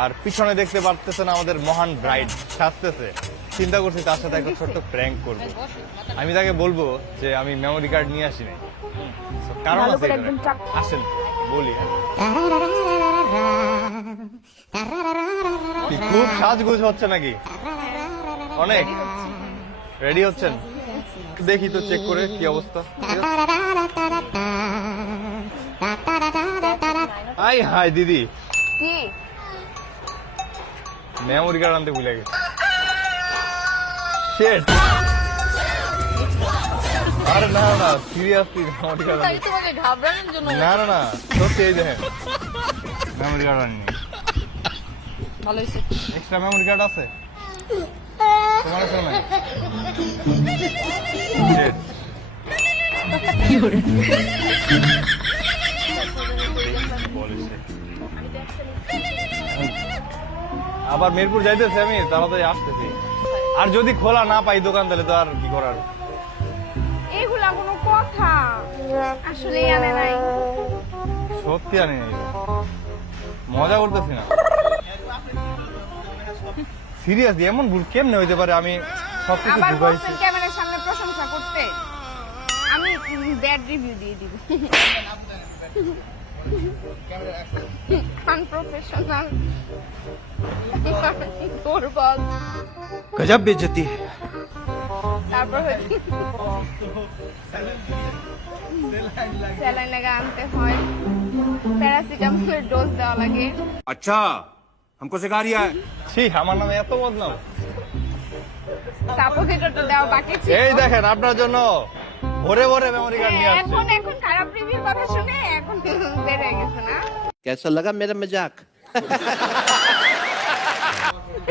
আর পিছনে দেখতে পারতেছেন আমাদের মহান ব্রাইড সাজতেছে। চিন্তা করছি তার সাথে একটা ছোট্ট প্র্যাঙ্ক করবো। আমি তাকে বলবো যে আমি মেমোরি কার্ড নিয়ে আসি নাই। So, কারণ আছে এটার। আসেন বলি। কি খুব সাজগোজ হচ্ছে নাকি? অনেক রেডি হচ্ছেন? দেখি তো চেক করে কি অবস্থা। হাই হাই দিদি, কি মেমোরি কার্ড আনতে ভুলে গেছি। শিট। আরে না না সিরিয়াসলি মেমোরি কার্ড আমি তোমাকে ঘাবড়ানোর জন্য না না না সত্যি এই দেখেন মেমোরি কার্ড আনিনি। ভালো হয়েছে। এক্সট্রা মেমোরি কার্ড আছে তোমার কাছে নাই? Shit. বলেছে। আবার মিরপুর যাইতেছি আমি, তাড়াতাড়ি আসতেছি। আর যদি খোলা না পাই দোকান তাহলে তো আর কি করার। এগুলা কোনো কথা আসলে আনে নাই। সত্যি আনি নাই, মজা করতেছি না। সিরিয়াসলি এমন ভুল কেমনে হইতে পারে? আমি সবকিছু আবার ঢুকাইছি। বলছেন ক্যামেরার সামনে প্রশংসা করতে, আমি ব্যাড রিভিউ দিয়ে দিব। আনপ্রফেশনাল, দুর্বল। गजब बेइज्जती है। তারপর স্যালাইন লাগা আনতে হয়, প্যারাসিটামলের ডোজ দেওয়া লাগে। अच्छा हमको सिखा रिया है। ছি আমার নামে এত বদনাম। সাপোজিটরটা দেওয়া বাকি ছিল। এই দেখেন আপনার জন্য ভরে ভরে মেমোরি কার্ড নিয়ে আসছি। এখন খারাপ রিভিউর কথা শুনে এখন বের হয়ে গেছে না। कैसा लगा मेरा मजाक?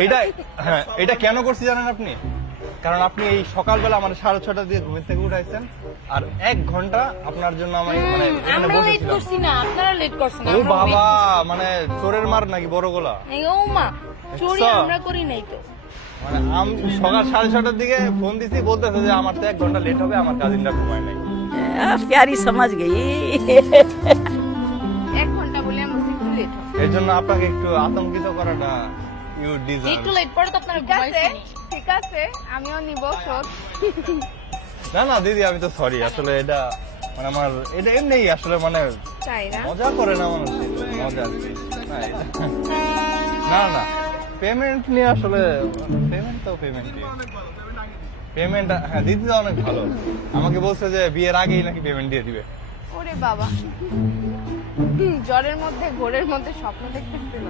এটা হ্যাঁ, এটা কেন করছি জানেন আপনি? কারণ আপনি এই সকালবেলা আমার 6:30 দিয়ে ঘুম থেকে উঠাইছেন, আর 1 ঘন্টা আপনার জন্য আমি মানে এখানে আমরা লেট বসেছিলাম। করছি না, আপনারা লেট করছেন। ও বাবা, মানে চোরের মার নাকি বড় গোলা? ও মা, চুরি আচ্ছা। আমরা করি নাই তো। মানে আমি সকাল 6:30 দিকে ফোন দিছি, বলতেছে যে আমার তো 1 ঘন্টা লেট হবে, আমার কাজিনটা ঘুমায় নাই। प्यारी समझ गई। 1 ঘন্টা বলে আমরা একটু লেট হবে। এর জন্য আপনাকে একটু আতঙ্কিত করাটা ইউ ডিজার্ভ। একটু লেট পরে তো আপনারা ঘুমাইছেন। ঠিক আছে, আমিও নিব শোধ। না না দিদি, আমি তো সরি। আসলে এটা মানে আমার এটা এমনিই আসলে মানে তাই না? মজা করে না মানুষ, মজা আর কি। না, না না পেমেন্ট নিয়ে আসলে পেমেন্ট হ্যাঁ দিদি তো অনেক ভালো। আমাকে বলছে যে বিয়ের আগেই নাকি পেমেন্ট দিয়ে দিবে। ওরে বাবা, জ্বরের মধ্যে ঘোরের মধ্যে স্বপ্ন দেখতেছিল।